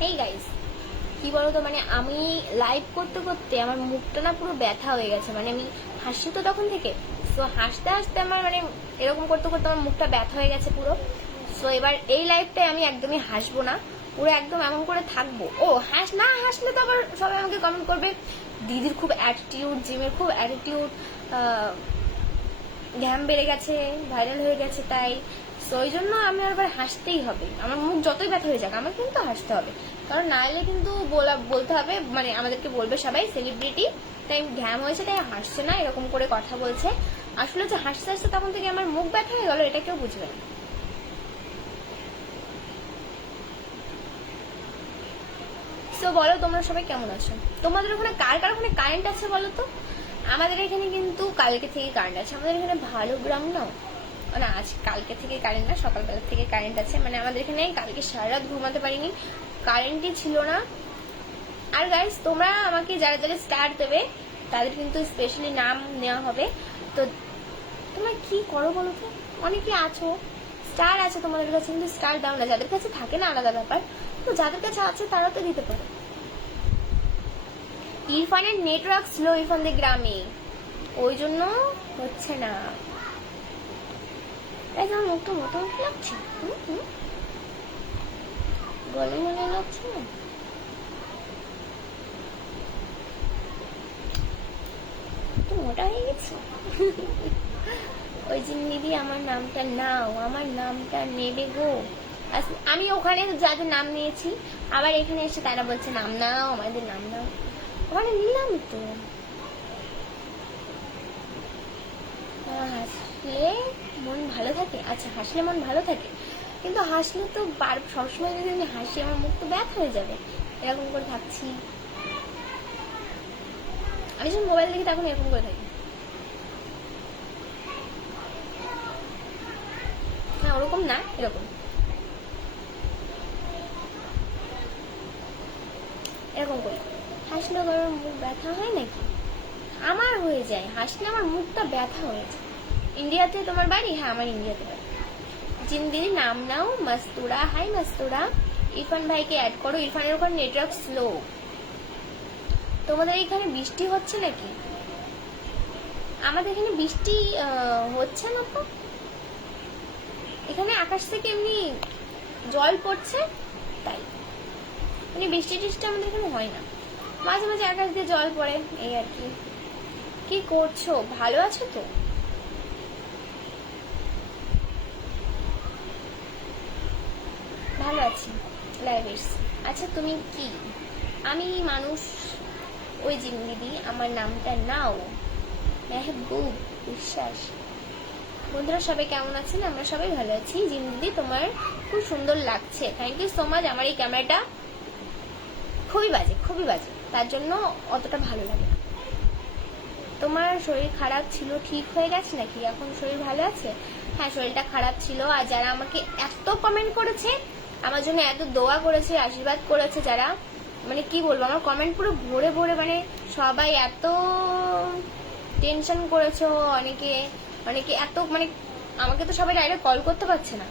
Hey guys, কি বলতো, মানে আমি লাইভ করতে করতে আমার মুখটা না পুরো ব্যথা হয়ে গেছে। মানে আমি হাসি তো তখন থেকে, সো হাসতে হাসতে আমার মানে এরকম করতে করতে আমার মুখটা ব্যথা হয়ে গেছে পুরো। সো এবার এই লাইভটায় আমি একদমই হাসবো না, পুরো একদম এমন করে থাকবো। ও না হাসলে তো আবার সবাই আমাকে কমেন্ট করবে দিদির খুব অ্যাটিটিউড, জিমের খুব অ্যাটিটিউড, ঘ্যাম বেড়ে গেছে, ভাইরাল হয়ে গেছে, তাই তো ওই জন্য আমি আবার হাসতেই হবে। আমার মুখ যতই ব্যথা হয়ে যাক আমার কিন্তু হাসতে হবে, কারণ না এলে কিন্তু বলতে হবে, মানে আমাদেরকে বলবে সবাই সেলিব্রিটি তাই ঘ্যাম হয়েছে তাই হাসছে না, এরকম করে কথা বলছে। আসলে যে হাসতে হাসতে তখন থেকে আমার মুখ ব্যথা হয়ে গেল, এটা কেউ বুঝবে না। তো বলো তোমরা সবাই কেমন আছো? তোমাদের ওখানে কার কার ওখানে কারেন্ট আছে বলো তো? আমাদের এখানে কিন্তু কালকে থেকে কারেন্ট আছে। আমাদের এখানে ভালো গ্রাম না, না আজ কালকে থেকে কারেন্ট না, সকালবেলা থেকে কারেন্ট আছে। মানে আমাদের এখানে কালকে সারা রাত ঘুমাতে পারিনি, কারেন্টই ছিল না। আর গাইস, তোমরা আমাকে যারা যারা স্টার দেবে তাদের কিন্তু স্পেশালি নাম নেওয়া হবে। তো তোমরা কি করো বলো তো? অনেকে আছো স্টার আছে তোমাদের কাছে, কিন্তু স্টার দাও না। যাদের কাছে থাকে না আলাদা ব্যাপার, তো যাদের কাছে আছে তারা তো দিতে পারে। ইরফানের নেটওয়ার্ক স্লো ইরফানদের গ্রামে, ওই জন্য হচ্ছে না। তাই তোমার মুখটা মতো লাগছে, গলে মনে লাগছে না? একটু মোটা হয়ে গেছে। ওই যে দিদি আমার নামটা নাও, আমার নামটা নেবে গো। আমি ওখানে যাদের নাম নিয়েছি আবার এখানে এসে তারা বলছে নাম নাও, আমাদের নাম নাও। ওখানে নিলাম তো। হাসলে মন ভালো থাকে, আচ্ছা হাসলে মন ভালো থাকে, কিন্তু হাসলে তো সবসময় যদি আমি হাসি আমার মুখ তো ব্যথা হয়ে যাবে। এরকম করে থাকছি, আমি যখন মোবাইল দেখি তখন এরকম করে থাকি। হ্যাঁ ওরকম না, এরকম এরকম করি। হাসলে আমার মুখ ব্যথা হয় নাকি? আমার হয়ে যায়, হাসলে আমার মুখটা ব্যথা হয়ে যায়। ইন্ডিয়াতে তোমার বাড়ি? হ্যাঁ আমার ইন্ডিয়াতে বাড়ি। জিন দিদি নাম নাও মাস্তুরা। হাই মাস্তুরা। ইরফান ভাইকে অ্যাড করো। ইরফানের ওখানে নেটওয়ার্ক স্লো। তোমাদের এখানে বৃষ্টি হচ্ছে নাকি? আমাদের এখানে বৃষ্টি হচ্ছে না তো। এখানে আকাশ থেকে এমনি জল পড়ছে, তাই মানে বৃষ্টি টিষ্টি আমাদের এখানে হয় না। মাঝে মাঝে আকাশ দিয়ে জল পড়ে, এই আর কি। কি করছো? ভালো আছো তো? ভালো আছি, লাইভ এসছি। আচ্ছা তুমি কি? আমি মানুষ। ওই জিম দিদি আমার নামটা নাও, মেহবুব বিশ্বাস। বন্ধুরা সবাই কেমন আছেন? আমরা সবাই ভালো আছি। জিম দিদি তোমার খুব সুন্দর লাগছে, থ্যাংক ইউ সো মাচ। আমার এই ক্যামেরাটা খুবই বাজে, খুবই বাজে, তার জন্য অতটা ভালো লাগে না। তোমার শরীর খারাপ ছিল, ঠিক হয়ে গেছে নাকি? এখন শরীর ভালো আছে? হ্যাঁ শরীরটা খারাপ ছিল। আর যারা আমাকে এত কমেন্ট করেছে, আমার জন্য এত দোয়া করেছে, আশীর্বাদ করেছে যারা, মানে কি বলবো, আমার কমেন্ট পুরো ভরে ভরে, মানে সবাই এত টেনশন করেছো। অনেকে অনেকে এত, মানে আমাকে তো সবাই ডাইরেক্ট কল করতে পারছে না,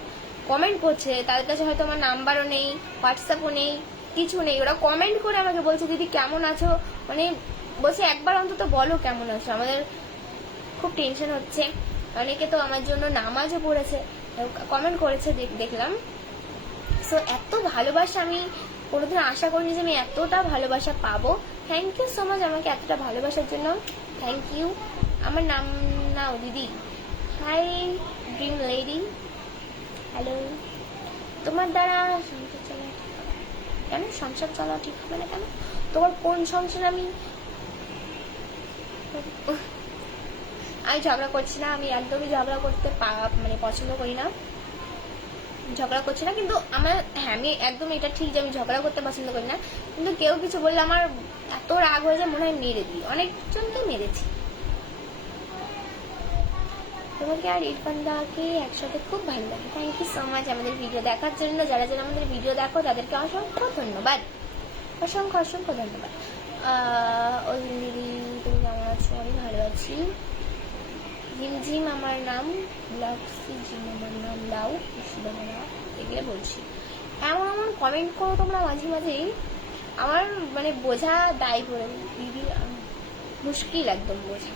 কমেন্ট করছে। তাদের কাছে হয়তো আমার নাম্বারও নেই, হোয়াটসঅ্যাপও নেই, কিছু নেই। ওরা কমেন্ট করে আমাকে বলছে দিদি কেমন আছো, মানে বলছে একবার অন্তত বলো কেমন আছো। আমাদের খুব টেনশন হচ্ছে। অনেকে তো আমার জন্য নামাজও পড়েছে, কমেন্ট করেছে, দেখলাম। সো এত ভালোবাসা আমি কোনোদিন আশা করিনি যে আমি এতটা ভালোবাসা পাবো। থ্যাংক ইউ সো মাচ আমাকে এতটা ভালোবাসার জন্য, থ্যাংক ইউ। আমার নাম নাও দিদি। Hi dream lady, hello. তোমার দ্বারা সংসার চলা কেন? সংসার চলা ঠিক হবে না কেন? তোমার কোন সংসার? আমি ঝগড়া করছি না, আমি একদমই ঝগড়া করতে মানে পছন্দ করি না, ঝগড়া করছি না। কিন্তু আমার, হ্যাঁ আমি একদম এটা ঠিক যে আমি ঝগড়া করতে পছন্দ করি না, কিন্তু কেউ কিছু বললে আমার এত রাগ হয়ে যায়, মনে হয় মেরে দিই। অনেকজনকে মেরেছি। তোমাকে আর ইরফান দাকে একসাথে খুব ভালো লাগে, থ্যাংক ইউ সো মাচ আমাদের ভিডিও দেখার জন্য। যারা যারা আমাদের ভিডিও দেখো তাদেরকে অসংখ্য ধন্যবাদ, অসংখ্য অসংখ্য ধন্যবাদ। ওই দিদি তুমি কেমন আছো? আমি ভালো আছি। ঝিমঝিম আমার নাম, ব্লগসি জিম আমার নাম, লাউ এগুলো বলছি। এমন এমন কমেন্ট করো তোমরা মাঝে মাঝেই, আমার মানে বোঝা দায় করে দিদি, মুশকিল একদম বোঝা।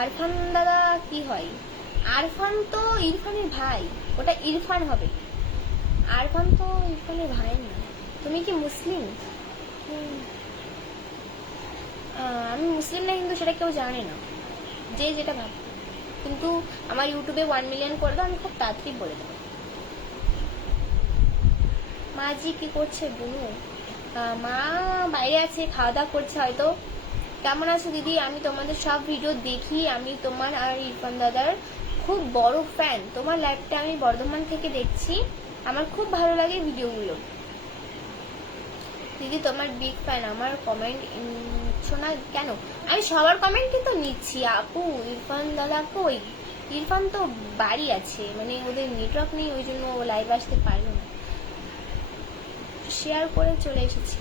আরফান দাদা কি হয়? আরফান তো ইরফানের ভাই, ওটা ইরফান হবে, আরফান তো ইরফানের ভাই না। তুমি কি মুসলিম? আমি মুসলিম না হিন্দু সেটা কেউ জানে না, যে যেটা ভাবে। কিন্তু আমার ইউটিউবে 1 মিলিয়ন করে দাও, আমি খুব তাড়াতাড়ি বলে দেবো। মাজি কি করছে বুনু? মা বাইরে আছে, খাওয়া দাওয়া করছে হয়তো। কেমন আছো দিদি? আমি তোমাদের সব ভিডিও দেখি, আমি তোমার আর ইরফান দাদার খুব বড় ফ্যান। তোমার লাইভটা আমি বর্ধমান থেকে দেখছি, আমার খুব ভালো লাগে ভিডিওগুলো। দিদি তোমার বিগ ফ্যান, আমার কমেন্ট শোনা কেন? আমি সবার কমেন্ট কিন্তু নিচ্ছি আপু। ইরফান দাদা কই? ইরফান তো বাড়ি আছে, মানে ওদের নেটওয়ার্ক নেই, ওই জন্য লাইভ আসতে পারলো না। শেয়ার করে চলে এসেছি।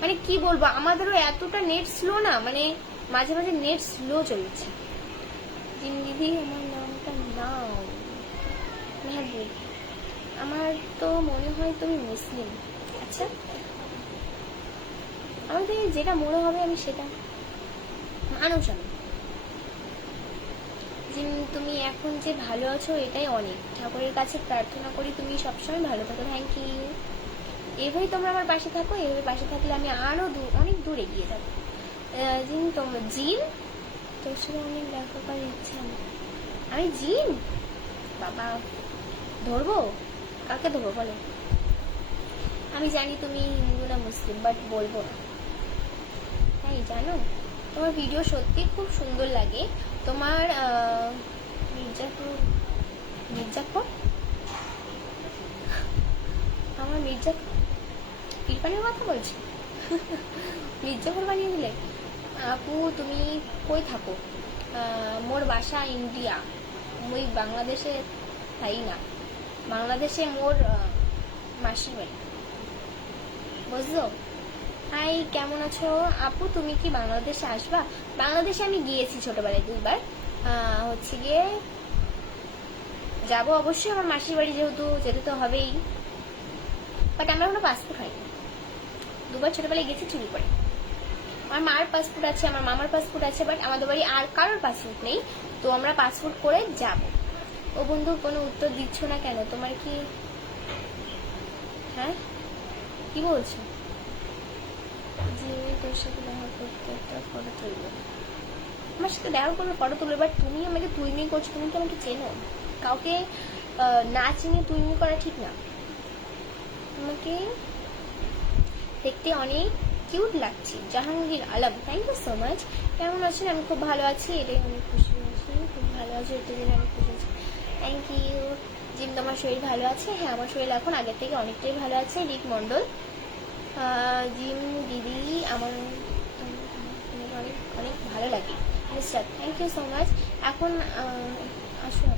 মানে কি বলবো, আমাদেরও এতটা নেট স্লো না, মানে মাঝে মাঝে নেট স্লো চলছে। দিদি আমার নামটা নাও। মেহবুব, আমার তো মনে হয় তুমি মুসলিম। আচ্ছা, আমাদের যেটা মনে হবে আমি সেটা মানুষ। আমি তুমি এখন যে ভালো আছো এটাই অনেক। ঠাকুরের কাছে প্রার্থনা করি তুমি সবসময় ভালো থাকো। Thank you. এভাবেই তোমরা আমার পাশে থাকো, এভাবে পাশে থাকলে আমি আরো অনেক দূর এগিয়ে যাবো। জিন তোর সাথে অনেক দেখা করার ইচ্ছা আমার। আমি জিন বাবা ধরবো? কাকে ধরবো বলো? আমি জানি তুমি হিন্দু না মুসলিম, বাট বলবো না। তাই জানো, তোমার ভিডিও সত্যি খুব সুন্দর লাগে। তোমার মির্জাফর আমার মির্জাফর ইরফানের কথা বলছি। মির্জাফর বানিয়ে দিলে। আপু তুমি কই থাকো? মোর বাসা ইন্ডিয়া, মুই বাংলাদেশে থাই না, বাংলাদেশে মোর মাসির বাড়ি, বুঝলো? হাই, কেমন আছো আপু? তুমি কি বাংলাদেশে আসবা? বাংলাদেশে আমি গিয়েছি ছোটবেলায় 2বার। হচ্ছে গিয়ে যাবো অবশ্যই, আমার মাসির বাড়ি যেহেতু যেতে তো হবেই, বাট আমার কোনো পাসপোর্ট হয়নি। 2বার ছোটবেলায় গেছি চুরি করে। আমার মার পাসপোর্ট আছে, আমার মামার পাসপোর্ট আছে, বাট আমাদের বাড়ি আর কারোর পাসপোর্ট নেই, তো আমরা পাসপোর্ট করে যাব। ও বন্ধু কোনো উত্তর দিচ্ছ না কেন? তোমার কি, হ্যাঁ কি বলছো? যে তোর সাথে দেখা করতে একটা ফটো তুলবো। আমার সাথে দেখা করবে, ফটো তুলবে, বাট তুমি আমাকে তুই নিয়ে করছো। তুমি কি আমাকে চেনো? কাউকে না চিনে তুই নিয়ে করা ঠিক না। তোমাকে দেখতে অনেক কিউট লাগছে। Jahangir Alam, thank you so much. কেমন আছেন? আমি খুব ভালো আছি, এটাই অনেক খুশি আছি। খুব ভালো আছি, এটা জেনে আমি খুশি আছি। Thank you. জিম, তোমার শরীর ভালো আছে? হ্যাঁ, আমার শরীর এখন আগের থেকে অনেকটাই ভালো আছে। রিক মন্ডল, জিম দিদি আমার অনেক অনেক ভালো লাগে। Mister, thank you so much. এখন আসো,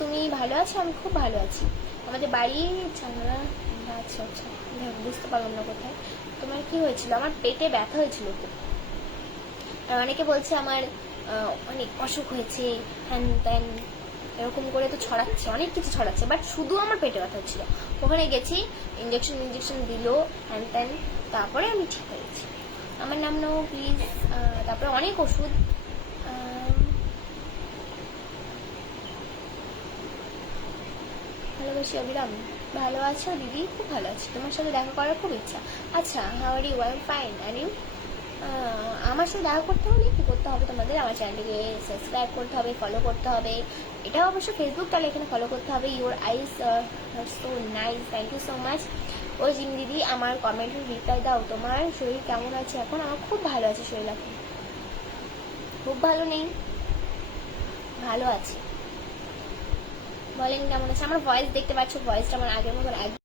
তুমি ভালো আছো? আমি খুব ভালো আছি। আমাদের বাড়ি চাংলা। আচ্ছা আচ্ছা, বুঝতে পারলাম না কোথায়। তোমার কি হয়েছিল? আমার পেটে ব্যথা হয়েছিল খুব। অনেকে বলছে আমার অনেক অসুখ হয়েছে, হ্যান ত্যান এরকম করে তো ছড়াচ্ছে, অনেক কিছু ছড়াচ্ছে, বাট শুধু আমার পেটে ব্যথা হচ্ছিল। ওখানে গেছি, ইঞ্জেকশন দিল, হ্যান ত্যান, তারপরে আমি ঠিক হয়ে গেছি। আমার নাম নাও প্লিজ। তারপরে অনেক ওষুধ। ভালোবাসি অবিরাম। ভালো আছো দিদি? খুব ভালো আছি, তোমার সাথে দেখা করার খুব ইচ্ছা। আচ্ছা, how are you? I am fine, আর ইউ? আমার সাথে দেখা করতে হলে কি করতে হবে তোমাদের? আমার চ্যানেলটিকে সাবস্ক্রাইব করতে হবে, ফলো করতে হবে। এটাও অবশ্য ফেসবুক, তাহলে এখানে ফলো করতে হবে। Your eyes so nice, thank you so much. ও জিম দিদি, আমার কমেন্টের রিপ্লাই দাও। তোমার শরীর কেমন আছে এখন? আমার খুব ভালো আছে শরীর এখন, খুব ভালো নেই, ভালো আছে। বলেন কেমন আছে? আমার ভয়েস দেখতে পাচ্ছ, ভয়েসটা আমার আগের মতন